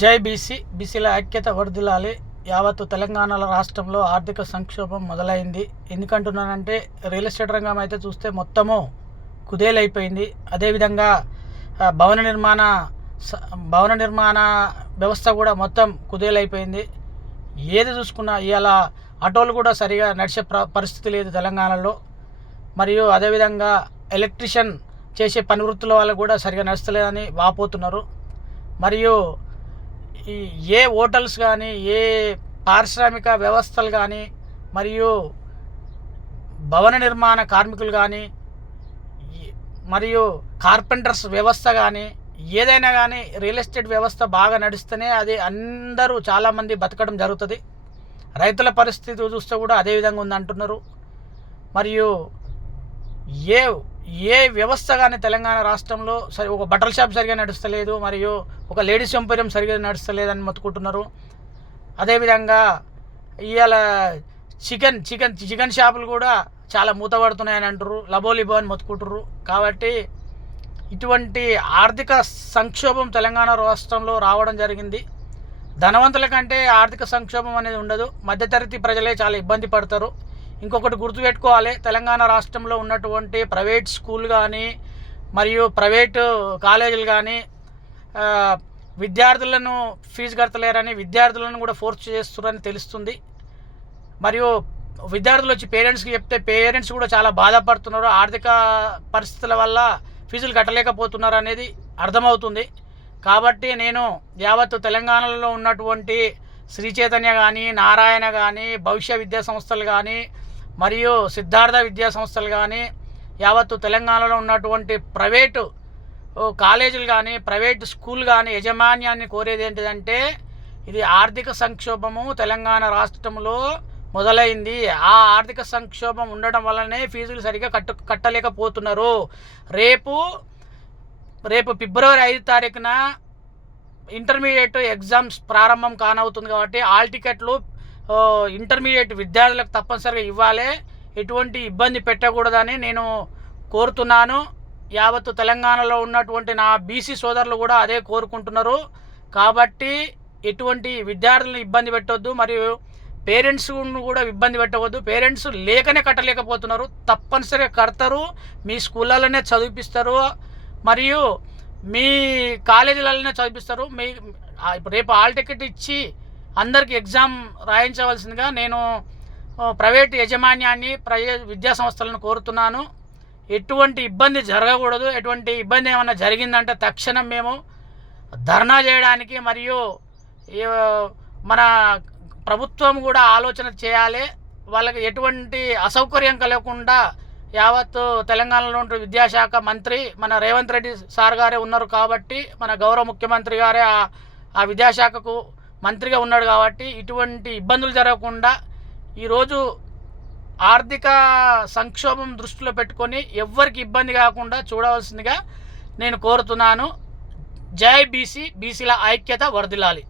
జై బీసీ, బీసీల ఐక్యత వర్ధిల్లాలి. యావత్తు తెలంగాణ రాష్ట్రంలో ఆర్థిక సంక్షోభం మొదలైంది. ఎందుకంటున్నానంటే రియల్ ఎస్టేట్ రంగం అయితే చూస్తే మొత్తము కుదేలైపోయింది. అదేవిధంగా భవన నిర్మాణ వ్యవస్థ కూడా మొత్తం కుదేలైపోయింది. ఏది చూసుకున్నా ఇవాళ ఆటోలు కూడా సరిగా నడిచే పరిస్థితి లేదు తెలంగాణలో. మరియు అదేవిధంగా ఎలక్ట్రీషియన్ చేసే పని వృత్తుల వాళ్ళు కూడా సరిగా నడుస్తలేదని వాపోతున్నారు. మరియు ఏ హోటల్స్ కానీ, ఏ పారిశ్రామిక వ్యవస్థలు కానీ, మరియు భవన నిర్మాణ కార్మికులు కానీ, మరియు కార్పెంటర్స్ వ్యవస్థ కానీ, ఏదైనా కానీ రియల్ ఎస్టేట్ వ్యవస్థ బాగా నడిస్తేనే అది అందరూ చాలామంది బతకడం జరుగుతుంది. రైతుల పరిస్థితి చూస్తే కూడా అదే విధంగా ఉందంటున్నారు. మరియు ఏ వ్యవస్థ కానీ తెలంగాణ రాష్ట్రంలో ఒక బట్టల షాప్ సరిగా నడుస్తలేదు, మరియు ఒక లేడీస్ ఎంపోరియం సరిగా నడుస్తలేదని మొత్తుకుంటున్నారు. అదేవిధంగా ఇవాళ చికెన్ షాపులు కూడా చాలా మూతపడుతున్నాయని అంటారు, లబోలిబో అని మొత్తుకుంటున్నారు. కాబట్టి ఇటువంటి ఆర్థిక సంక్షోభం తెలంగాణ రాష్ట్రంలో రావడం జరిగింది. ధనవంతుల కంటే ఆర్థిక సంక్షోభం అనేది ఉండదు, మధ్యతరగతి ప్రజలే చాలా ఇబ్బంది పడతారు. ఇంకొకటి గుర్తుపెట్టుకోవాలి, తెలంగాణ రాష్ట్రంలో ఉన్నటువంటి ప్రైవేట్ స్కూల్ కానీ, మరియు ప్రైవేటు కాలేజీలు కానీ విద్యార్థులను ఫీజు కడతలేరని విద్యార్థులను కూడా ఫోర్స్ చేస్తున్నారని తెలుస్తుంది. మరియు విద్యార్థులు వచ్చి పేరెంట్స్కి చెప్తే పేరెంట్స్ కూడా చాలా బాధపడుతున్నారు. ఆర్థిక పరిస్థితుల వల్ల ఫీజులు కట్టలేకపోతున్నారు అనేది అర్థమవుతుంది. కాబట్టి నేను యావత్తు తెలంగాణలో ఉన్నటువంటి శ్రీ చైతన్య కానీ, నారాయణ కానీ, భవిష్య విద్యా సంస్థలు కానీ, మరియు సిద్ధార్థ విద్యా సంస్థలు కానీ, యావత్తు తెలంగాణలో ఉన్నటువంటి ప్రైవేటు కాలేజీలు కానీ, ప్రైవేటు స్కూల్ కానీ యాజమాన్యాన్ని కోరేది ఏంటిదంటే, ఇది ఆర్థిక సంక్షోభము తెలంగాణ రాష్ట్రంలో మొదలైంది. ఆ ఆర్థిక సంక్షోభం ఉండడం వల్లనే ఫీజులు సరిగా కట్టలేకపోతున్నారు. రేపు ఫిబ్రవరి 5 తారీఖున ఇంటర్మీడియట్ ఎగ్జామ్స్ ప్రారంభం కానవుతుంది. కాబట్టి ఆల్ టికెట్లు ఇంటర్మీడియట్ విద్యార్థులకు తప్పనిసరిగా ఇవ్వాలి. ఎటువంటి ఇబ్బంది పెట్టకూడదని నేను కోరుతున్నాను. యావత్తు తెలంగాణలో ఉన్నటువంటి నా బీసీ సోదరులు కూడా అదే కోరుకుంటున్నారు. కాబట్టి ఎటువంటి విద్యార్థులను ఇబ్బంది పెట్టవద్దు, మరియు పేరెంట్స్ను కూడా ఇబ్బంది పెట్టవద్దు. పేరెంట్స్ లేకనే కట్టలేకపోతున్నారు, తప్పనిసరిగా కడతారు, మీ స్కూళ్ళలోనే చదివిపిస్తారు, మరియు మీ కాలేజీలలోనే చదివిస్తారు. ఇప్పుడు రేపు హాల్ టికెట్ ఇచ్చి అందరికీ ఎగ్జామ్ రాయించవలసిందిగా నేను ప్రైవేట్ యాజమాన్యాన్ని, ప్రైవేట్ విద్యా సంస్థలను కోరుతున్నాను. ఎటువంటి ఇబ్బంది జరగకూడదు. ఎటువంటి ఇబ్బంది ఏమైనా జరిగిందంటే తక్షణం మేము ధర్నా చేయడానికి, మరియు మన ప్రభుత్వం కూడా ఆలోచన చేయాలి. వాళ్ళకి ఎటువంటి అసౌకర్యం కలగకుండా యావత్తు తెలంగాణలో ఉండే విద్యాశాఖ మంత్రి మన రేవంత్ రెడ్డి సార్ గారే ఉన్నారు. కాబట్టి మన గౌరవ ముఖ్యమంత్రి గారే ఆ విద్యాశాఖకు మంత్రిగా ఉన్నాడు. కాబట్టి ఇటువంటి ఇబ్బందులు జరగకుండా ఈరోజు ఆర్థిక సంక్షోభం దృష్టిలో పెట్టుకొని ఎవ్వరికి ఇబ్బంది కాకుండా చూడవలసిందిగా నేను కోరుతున్నాను. జై బీసీ, బీసీల ఐక్యత వర్ధిల్లాలి.